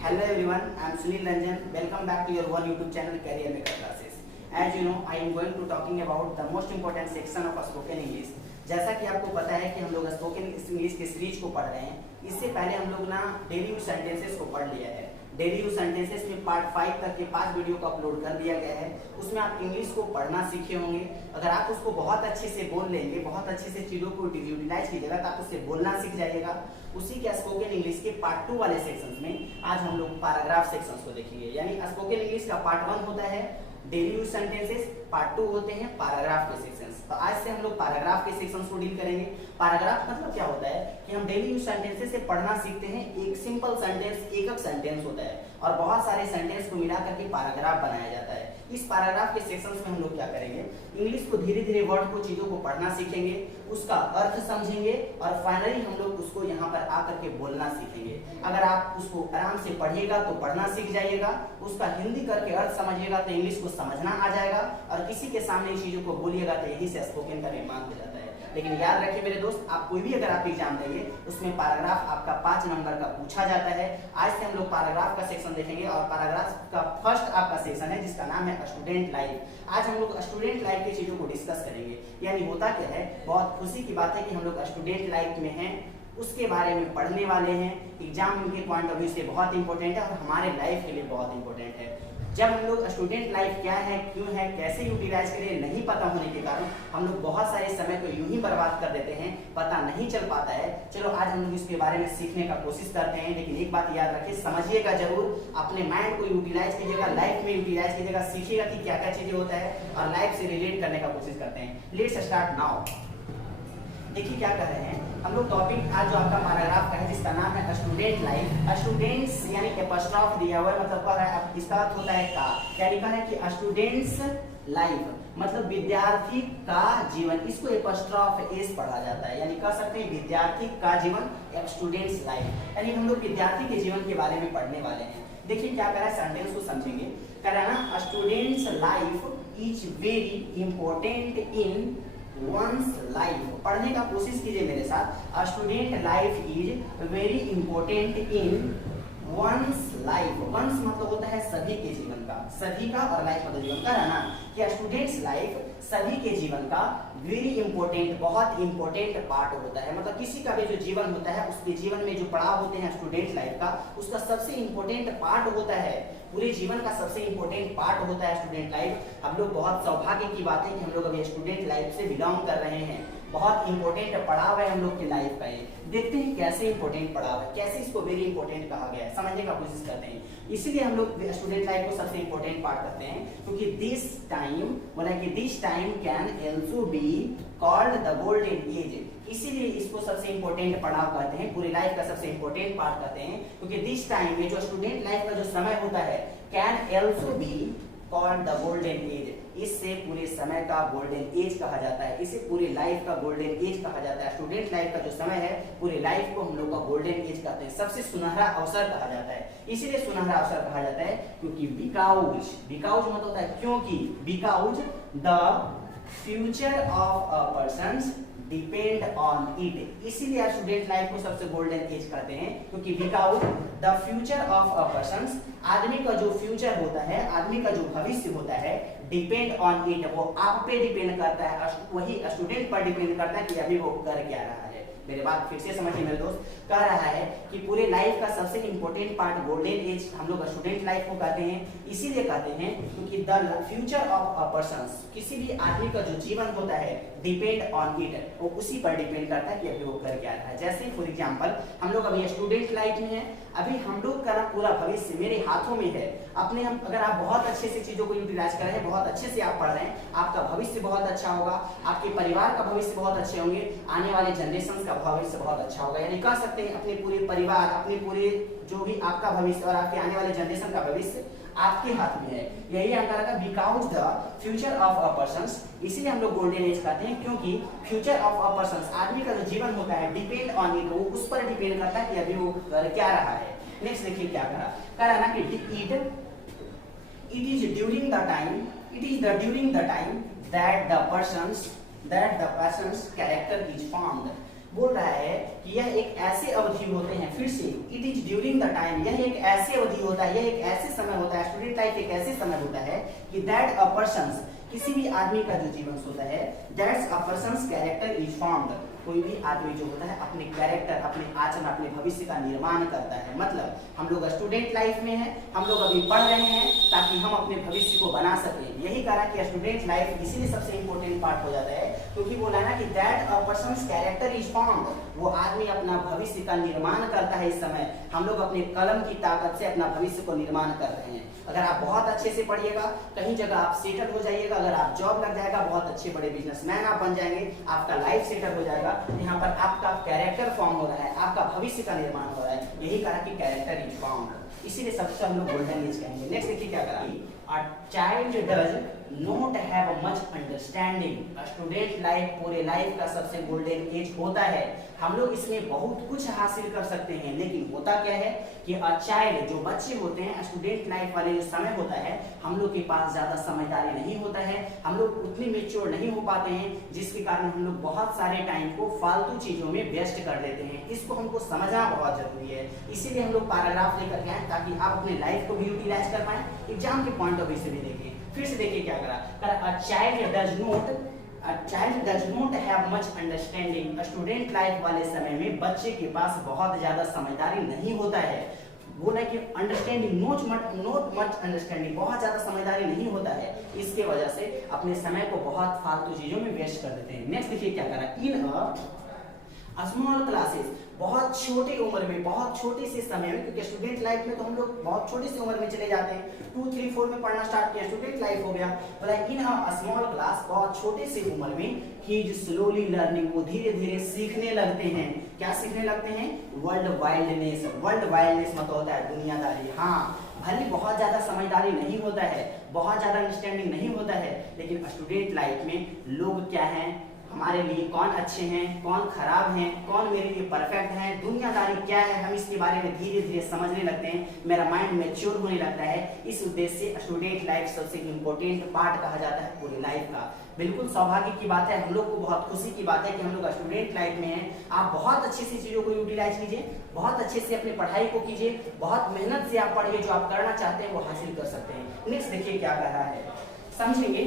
Hello everyone, I am Sunil Ranjan. Welcome back to your one YouTube channel Career Maker Classes. As you know, I am going to talking about the most important section of spoken English. जैसा कि आपको पता है कि हम लोग spoken English के series को पढ़ रहे हैं। इससे पहले हम लोग ना डेली यूज सेंटेंसेस को पढ़ लिया है। डेली यूज सेंटेंसेस में पार्ट 5 तक के 5 वीडियो को अपलोड कर दिया गया है। उसमें आप इंग्लिश को पढ़ना सीखे होंगे। अगर आप उसको बहुत अच्छे से बोल लेंगे, बहुत अच्छे से चीज़ों को यूटिलाइज कीजिएगा तो आप उससे बोलना सीख जाइएगा। उसी के स्पोकन इंग्लिश के पार्ट 2 वाले सेक्शंस में आज हम लोग पैराग्राफ सेक्शंस को देखेंगे। यानी स्पोकन इंग्लिश का पार्ट 1 होता है डेली यूज सेंटेंसेस, पार्ट 2 होते हैं पैराग्राफ के सेक्शंस। तो आज से हम लोग पैराग्राफ के सेक्शंस को डील करेंगे। पैराग्राफ मतलब क्या होता है कि हम डेली यूज सेंटेंसेस से पढ़ना सीखते हैं। एक सिंपल सेंटेंस, एकक सेंटेंस होता है और बहुत सारे सेंटेंस को मिला करके पैराग्राफ बनाया जाता है। इस पैराग्राफ के सेक्शंस में हम लोग क्या करेंगे, इंग्लिश को धीरे धीरे वर्ड को, चीजों को पढ़ना सीखेंगे, उसका अर्थ समझेंगे और फाइनली हम लोग उसको यहाँ पर आकर के बोलना सीखेंगे। अगर आप उसको आराम से पढ़िएगा तो पढ़ना सीख जाइएगा, उसका हिंदी करके अर्थ समझिएगा तो इंग्लिश को समझना आ जाएगा और किसी के सामने इन चीजों को बोलिएगा तो यही से स्पोकन का निर्माण हो जाता है। लेकिन याद रखिए मेरे दोस्त, आप कोई भी अगर आप एग्जाम देंगे उसमें पैराग्राफ आपका 5 नंबर का पूछा जाता है। आज से हम लोग पैराग्राफ का सेक्शन देखेंगे और पैराग्राफ का फर्स्ट आपका सेक्शन है जिसका नाम है स्टूडेंट लाइफ। आज हम लोग स्टूडेंट लाइफ की चीजों को डिस्कस करेंगे। यानी होता क्या है, बहुत खुशी की बात है कि हम लोग स्टूडेंट लाइफ में हैं, उसके बारे में पढ़ने वाले हैं। एग्जाम उनके पॉइंट ऑफ व्यू से बहुत इंपॉर्टेंट है और हमारे लाइफ के लिए बहुत इंपॉर्टेंट है। जब हम लोग स्टूडेंट लाइफ क्या है, क्यों है, कैसे यूटिलाइज करें नहीं पता होने के कारण हम लोग बहुत सारे समय को यूं ही बर्बाद कर देते हैं, पता नहीं चल पाता है। चलो आज हम लोग इसके बारे में सीखने का कोशिश करते हैं। लेकिन एक बात याद रखिए, समझिएगा जरूर, अपने माइंड को यूटिलाइज कीजिएगा, लाइफ में यूटिलाइज कीजिएगा, सीखिएगा कि क्या क्या चीजें होता है और लाइफ से रिलेट करने का कोशिश करते हैं। Let's start now. देखिए क्या कर रहे हैं हम लोग। टॉपिक आज जो आपका पैराग्राफ का है जिसका नाम है स्टूडेंट लाइफ। स्टूडेंट्स यानी एपोस्ट्रोफ दिया हुआ है, मतलब क्या है, अब इसका अर्थ होता है का, यानी कहा है कि स्टूडेंट्स लाइफ मतलब विद्यार्थी का जीवन। इसको एपोस्ट्रोफ एस पढ़ा जाता है, यानी कह सकते हैं विद्यार्थी का जीवन, स्टूडेंट्स लाइफ। यानी हम लोग विद्यार्थी के जीवन के बारे में पढ़ने वाले हैं। देखिए क्या करा है, सेंटेंस को समझेंगे। कह रहा है ना, students life is very important in one's life. पढ़ने का कोशिश कीजिए मेरे साथ। Student life is very important in one's life. One's मतलब होता है सभी के जीवन का, सभी का, और लाइफ मतलब जीवन का रहना। कि स्टूडेंट्स लाइफ सभी के जीवन का वेरी इंपॉर्टेंट, बहुत इंपॉर्टेंट पार्ट होता है। मतलब किसी का भी जो जीवन होता है उसके जीवन में जो पड़ाव होते हैं स्टूडेंट लाइफ का, उसका सबसे इंपॉर्टेंट पार्ट होता है। पूरे जीवन का सबसे इंपॉर्टेंट पार्ट होता है स्टूडेंट लाइफ। हम लोग बहुत सौभाग्य की बात है कि हम लोग अभी स्टूडेंट लाइफ से बिलोंग कर रहे हैं। बहुत इंपॉर्टेंट पड़ाव है हम लोग की लाइफ का ये। देखते हैं कैसे इंपॉर्टेंट पड़ाव है, कैसे इसको वेरी इंपॉर्टेंट कहा गया है, समझने का कोशिश करते हैं। इसीलिए हम लोग स्टूडेंट लाइफ को सबसे इंपॉर्टेंट पार्ट करते हैं, क्योंकि दिस टाइम बोला कि this time can also be called the golden age. इसीलिए इसको सबसे इंपॉर्टेंट पड़ाव कहते हैं, पूरी लाइफ का सबसे इंपॉर्टेंट पार्ट कहते हैं। क्योंकि दिस टाइम में जो स्टूडेंट लाइफ का जो समय होता है, can also be called the golden age. इससे पूरे समय का गोल्डन एज कहा जाता है, इसे पूरी लाइफ का गोल्डन एज कहा जाता है। स्टूडेंट लाइफ का जो समय है, पूरी लाइफ को हम लोग का गोल्डन एज कहते हैं, सबसे सुनहरा अवसर कहा जाता है। इसीलिए सुनहरा अवसर कहा जाता है क्योंकि बिकॉज, बिकॉज मतलब होता है क्योंकि, because the future of a person depend on it. इसीलिए स्टूडेंट लाइफ को सबसे गोल्डन एज कहते हैं, क्योंकि because the future of a person, आदमी का जो फ्यूचर होता है, आदमी का जो भविष्य होता है, डिपेंड ऑन इट, वो आप पे डिपेंड करता है, वही स्टूडेंट पर डिपेंड करता है कि अभी वो कर क्या रहा है। मेरे बात फिर से समझिए मेरे दोस्त, कह रहा है कि पूरे लाइफ का सबसे इंपॉर्टेंट पार्ट गोल्डन एज हम लोग स्टूडेंट लाइफ को कहते हैं। इसीलिए कहते हैं क्योंकि the future of a person, किसी भी आदमी का जो जीवन होता है, डिपेंड ऑन इट, वो उसी पर डिपेंड करता है कि अभी वो कर क्या रहा है। जैसे फॉर एग्जांपल हम लोग अभी स्टूडेंट लाइफ में हैं, अभी हम लोग का पूरा भविष्य मेरे हाथों में है। अपने हम अगर आप बहुत अच्छे से चीजों को यूटिलाइज कर रहे हैं, बहुत अच्छे से आप पढ़ रहे हैं, आपका भविष्य बहुत अच्छा होगा, आपके परिवार का भविष्य बहुत अच्छे होंगे, आने वाले जनरेशन का भविष्य बहुत अच्छा होगा। यानी कह सकते हैं अपने पूरे परिवार, अपने पूरे जो भी आपका भविष्य और आपके आने वाले जनरेशन का भविष्य आपके हाथ में है। यही अंतर का because the future of a person, इसीलिए हम लोग गोल्डन एज कहते हैं, क्योंकि फ्यूचर ऑफ अ पर्सन, आदमी का जो जीवन होता है, डिपेंड ऑन इट, वो उस पर डिपेंड करता है कि अभी वो कर क्या रहा है। नेक्स्ट देखिए क्या करा ना कि it is during the time, it is the during the time that the person's character is formed। बोल रहा है कि यह एक ऐसे अवधि होते हैं, फिर से it is during the time, यह एक ऐसे अवधि होता है, यह एक ऐसे समय होता है, स्टूडेंट लाइफ एक ऐसे समय होता है कि दैट अ पर्सन, किसी भी आदमी का जो जीवन होता है, that's a persons character is formed, कोई भी आदमी जो होता है अपने कैरेक्टर, अपने आचरण, अपने भविष्य का निर्माण करता है। मतलब हम लोग स्टूडेंट लाइफ में हैं, हम लोग अभी पढ़ रहे हैं ताकि हम अपने भविष्य को बना सकें। यही कारण कि स्टूडेंट लाइफ इसीलिए सबसे इंपॉर्टेंट पार्ट हो जाता है, क्योंकि बोला ना कि that a persons character is formed, वो आदमी अपना भविष्य का निर्माण करता है। इस समय हम लोग अपने कलम की ताकत से अपना भविष्य को निर्माण कर रहे हैं। अगर आप बहुत अच्छे से पढ़िएगा, कहीं जगह आप सेटल हो जाइएगा, अगर आप जॉब लग जाएगा, बहुत अच्छे बड़े बिजनेसमैन आप बन जाएंगे, आपका लाइफ सेटल हो जाएगा, यहाँ पर आपका कैरेक्टर फॉर्म हो रहा है, आपका भविष्य का निर्माण हो रहा है। यही कारण कि कैरेक्टर इज फॉर्म्ड, इसीलिए सबसे हम लोग गोल्डन एज कहेंगे। नेक्स्ट देखिए क्या करा, a child does not have much understanding, student life पूरे लाइफ का सबसे गोल्डन एज होता है। हम लोग इसमें बहुत कुछ हासिल कर सकते हैं, लेकिन होता क्या है कि अ चाइल्ड, जो बच्चे होते हैं, स्टूडेंट लाइफ वाले जो समय होता है, हम लोग के पास ज्यादा समझदारी नहीं होता है, हम लोग उतने मेच्योर नहीं हो पाते हैं, जिसके कारण हम लोग बहुत सारे टाइम को फालतू चीजों में वेस्ट कर देते हैं। इसको हमको समझना बहुत जरूरी है, इसीलिए हम लोग पैराग्राफ लेकर के आए ताकि आप अपने लाइफ को भी यूटिलाइज कर पाए, एग्जाम के पॉइंट ऑफ व्यू से भी देखिए। फिर से देखिए क्या करा, a child does not have much understanding, student life वाले समय में बच्चे के पास बहुत ज्यादा समझदारी नहीं होता है। बोला कि अंडरस्टैंडिंग, नॉट मच अंडरस्टैंडिंग, बहुत ज्यादा समझदारी नहीं होता है, इसके वजह से अपने समय को बहुत फालतू चीजों में वेस्ट कर देते हैं। नेक्स्ट देखिए क्या करा, इन स्मॉल क्लासेस, बहुत छोटे उम्र में, बहुत छोटे से समय में, क्योंकि स्टूडेंट लाइफ में तो हम लोग बहुत छोटी सी उम्र में चले जाते हैं, 2, 3, 4 में पढ़ना स्टार्ट किया, स्टूडेंट लाइफ हो गया। बोला इन स्मॉल क्लास, बहुत छोटे से उम्र में, ही इज स्लोली लर्निंग, वो धीरे धीरे सीखने लगते हैं। क्या सीखने लगते हैं? World wildness. वर्ल्ड वाइल्डनेस मतलब होता है दुनियादारी। हाँ, भले बहुत ज्यादा समझदारी नहीं होता है, बहुत ज्यादा अंडरस्टैंडिंग नहीं होता है, लेकिन स्टूडेंट लाइफ में लोग क्या हैं, हमारे लिए कौन अच्छे हैं, कौन खराब हैं, कौन मेरे लिए परफेक्ट हैं, दुनियादारी क्या है, हम इसके बारे में धीरे धीरे समझने लगते हैं, मेरा माइंड मैच्योर होने लगता है। इस उद्देश्य से स्टूडेंट लाइफ सबसे इंपॉर्टेंट पार्ट कहा जाता है पूरी लाइफ का। बिल्कुल सौभाग्य की बात है, हम लोग को बहुत खुशी की बात है कि हम लोग स्टूडेंट लाइफ में हैं। आप बहुत अच्छे से चीजों को यूटिलाइज कीजिए, बहुत अच्छे से अपनी पढ़ाई को कीजिए, बहुत मेहनत से आप पढ़िए, जो आप करना चाहते हैं वो हासिल कर सकते हैं। नेक्स्ट देखिए क्या कह रहा है, समझेंगे।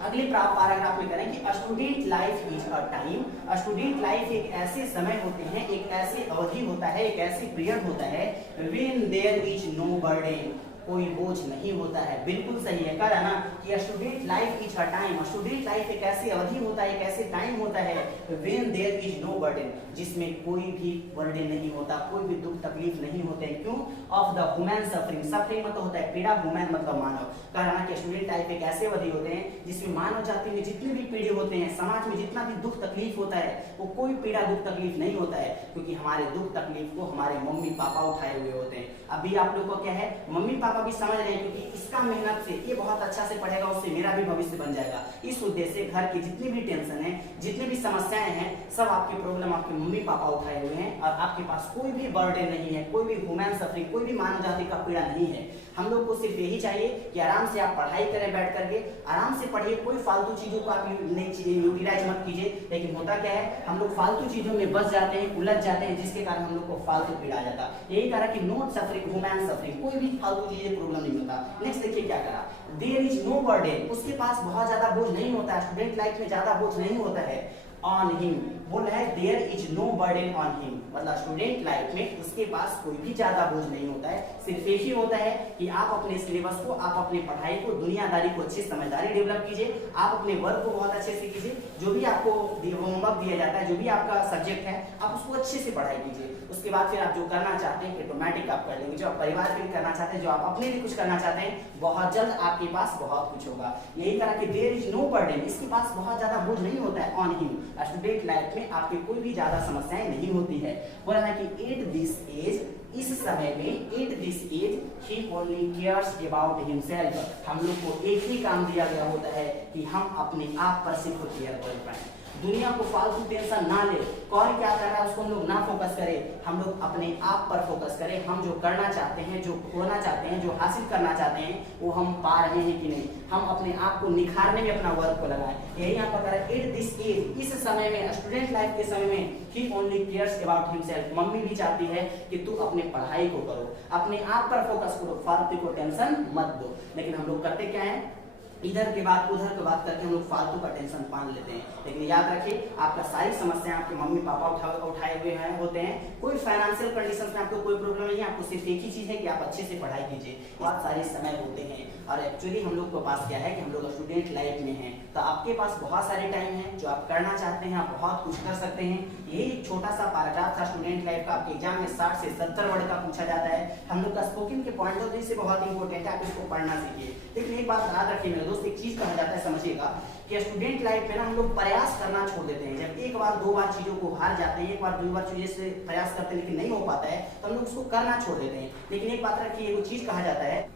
अगले पैराग्राफ में करें कि student life is a time, student life एक ऐसे समय होते हैं, एक ऐसी अवधि होता है, एक ऐसी पीरियड होता है, when there is no burden, कोई बोझ नहीं होता है। बिल्कुल सही है, कहा ना कि student life is a time, student life एक ऐसी अवधि होता है, एक ऐसे टाइम होता है, when there is no burden, जिसमें कोई भी बर्डन नहीं होता, कोई भी दुख तकलीफ नहीं होते हैं। क्यों? Of the human suffering, suffering मतलब होता है पीड़ा, ह्यूमन मतलब मानव। कहा ना कि स्टूडेंट लाइफ एक ऐसे अवधि होते हैं जिसमें मानव जाति में जितने भी पीड़े होते हैं, समाज में जितना भी दुख तकलीफ होता है, वो कोई पीड़ा दुख तकलीफ नहीं होता है, क्योंकि हमारे दुख तकलीफ को हमारे मम्मी पापा उठाए हुए होते हैं। अभी आप लोग को क्या है, मम्मी पापा भी समझ रहे हैं, क्योंकि इसका मेहनत से ये बहुत अच्छा से पढ़ेगा, उससे मेरा भी भविष्य बन जाएगा। इस उद्देश्य से घर की जितनी भी टेंशन है, जितनी भी समस्याएं हैं, सब आपकी प्रॉब्लम आपके मम्मी पापा उठाए हुए हैं, और आपके पास कोई भी बर्डन नहीं है, कोई भी ह्यूमन सफरिंग, कोई भी मानव जाति का पीड़ा नहीं है। हम लोग को सिर्फ यही चाहिए कि आराम से आप पढ़ाई करें, बैठ करके आराम से पढ़िए, कोई फालतू चीजों को आप यूटिलाइज मत कीजिए। लेकिन होता क्या है, हम लोग फालतू चीजों में बस जाते हैं, उलझ जाते हैं, जिसके कारण हम लोग को फालतू पीड़ा आ जाता है। यही कारण कि नॉट सफरिंग, ह्यूमन सफरिंग, कोई भी फालतू चीजें प्रॉब्लम नहीं होता। नेक्स्ट देखिए क्या करा, देयर इज नो बर्डन, उसके पास बहुत ज्यादा बोझ नहीं होता है, स्टूडेंट लाइफ में ज्यादा बोझ नहीं होता है। ऑन हिम, बोल रहा है there is no burden on him, मतलब स्टूडेंट लाइफ में उसके पास कोई भी ज्यादा बोझ नहीं होता है। सिर्फ एक ही होता है कि आप अपने सिलेबस को, आप अपनी पढ़ाई को, दुनियादारी को अच्छी समझदारी डेवलप कीजिए, आप अपने वर्क को बहुत अच्छे से कीजिए, जो भी आपको होमवर्क दिया जाता है, जो भी आपका सब्जेक्ट है, आप उसको अच्छे से पढ़ाई कीजिए। उसके बाद फिर आप जो करना चाहते हैं ऑटोमेटिक आप कर लेंगे। जो आप परिवार के लिए करना चाहते हैं, जो आप अपने लिए कुछ करना चाहते हैं, बहुत जल्द आपके पास बहुत कुछ होगा। यही करा कि देयर इज नो बर्डन, इसके पास बहुत ज्यादा बोझ नहीं होता है। ऑन हिम, स्टूडेंट लाइफ में आपकी कोई भी ज्यादा समस्याएं नहीं होती है। बोला है कि एट दिस एज, इस समय में, एट दिस एज ही ओनली केयर्स अबाउट हिमसेल्फ, हम लोग को एक ही काम दिया गया होता है कि हम अपने आप पर सिर्फ केयर कर पाए। दुनिया को फालतू टेंशन ना ले, कौन क्या कर रहा है उसको हम लोग ना फोकस करें, हम लोग अपने आप पर फोकस करें। हम जो करना चाहते हैं, जो होना चाहते हैं, जो हासिल करना चाहते हैं, वो हम पा रहे हैं कि नहीं, हम अपने आप को निखारने में अपना वर्क को लगाएं। यही यहाँ पर करें एट दिस एज, इस समय में, स्टूडेंट लाइफ के समय में, he only cares about himself. Mummy भी चाहती है कि तू अपने पढ़ाई को करो, अपने आप पर फोकस करो, फालतू को टेंशन मत दो। लेकिन हम लोग करते क्या है, इधर के बाद उधर के बात करके हम लोग फालतू का टेंशन पान लेते हैं। लेकिन याद रखिए, आपका सारी समस्या आपके मम्मी पापा उठाए हुए हैं होते हैं। कोई फाइनेंशियल कंडीशन में आपको कोई प्रॉब्लम नहीं है, आपको सिर्फ एक ही चीज है कि आप अच्छे से पढ़ाई कीजिए। बहुत सारे समय होते हैं और एक्चुअली हम लोग के पास क्या है कि हम लोग स्टूडेंट लाइफ में हैं, तो आपके पास बहुत सारे टाइम है जो आप करना चाहते हैं, आप बहुत कुछ कर सकते हैं। यही एक छोटा सा पैराग्राफ था स्टूडेंट लाइफ का, आपके एग्जाम में 60 से 70 वर्ड का पूछा जाता है। हम लोग का स्पोकन के पॉइंट ऑफ व्यू से बहुत इंपॉर्टेंट है, आप इसको पढ़ना सीखिए। लेकिन एक बात याद रखिए मेरे दोस्त, एक चीज कहा जाता है, समझिएगा कि स्टूडेंट लाइफ में ना हम लोग प्रयास करना छोड़ देते हैं। जब एक बार दो बार चीजों को हार जाते हैं, एक बार दो बार चीजें से प्रयास करते हैं लेकिन नहीं हो पाता है, तो हम लोग उसको करना छोड़ देते हैं। लेकिन एक बात रखिए, वो चीज कहा जाता है,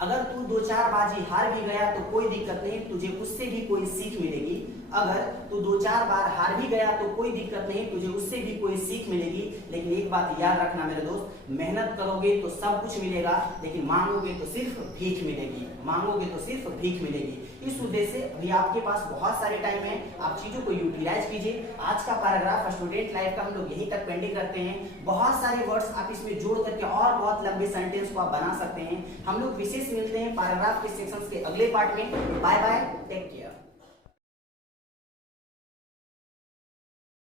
अगर तू 2-4 बाजी हार भी गया तो कोई दिक्कत नहीं, तुझे उससे भी कोई सीख मिलेगी। अगर तू 2-4 बार हार भी गया तो कोई दिक्कत नहीं, तुझे उससे भी कोई सीख मिलेगी। लेकिन एक बात याद रखना मेरे दोस्त, मेहनत करोगे तो सब कुछ मिलेगा, लेकिन मांगोगे तो सिर्फ भीख मिलेगी, मांगोगे तो सिर्फ भीख मिलेगी। इस उद्देश्य से अभी आपके पास बहुत सारे टाइम है, आप चीजों को यूटिलाइज कीजिए। आज का पैराग्राफ स्टूडेंट लाइफ का हम लोग यहीं तक पेंडिंग करते हैं। बहुत सारे वर्ड्स आप इसमें जोड़ करके और बहुत लंबे सेंटेंस को आप बना सकते हैं। हम लोग विशेष मिलते हैं पैराग्राफ के सेक्शंस के अगले पार्ट में। Bye bye, take care.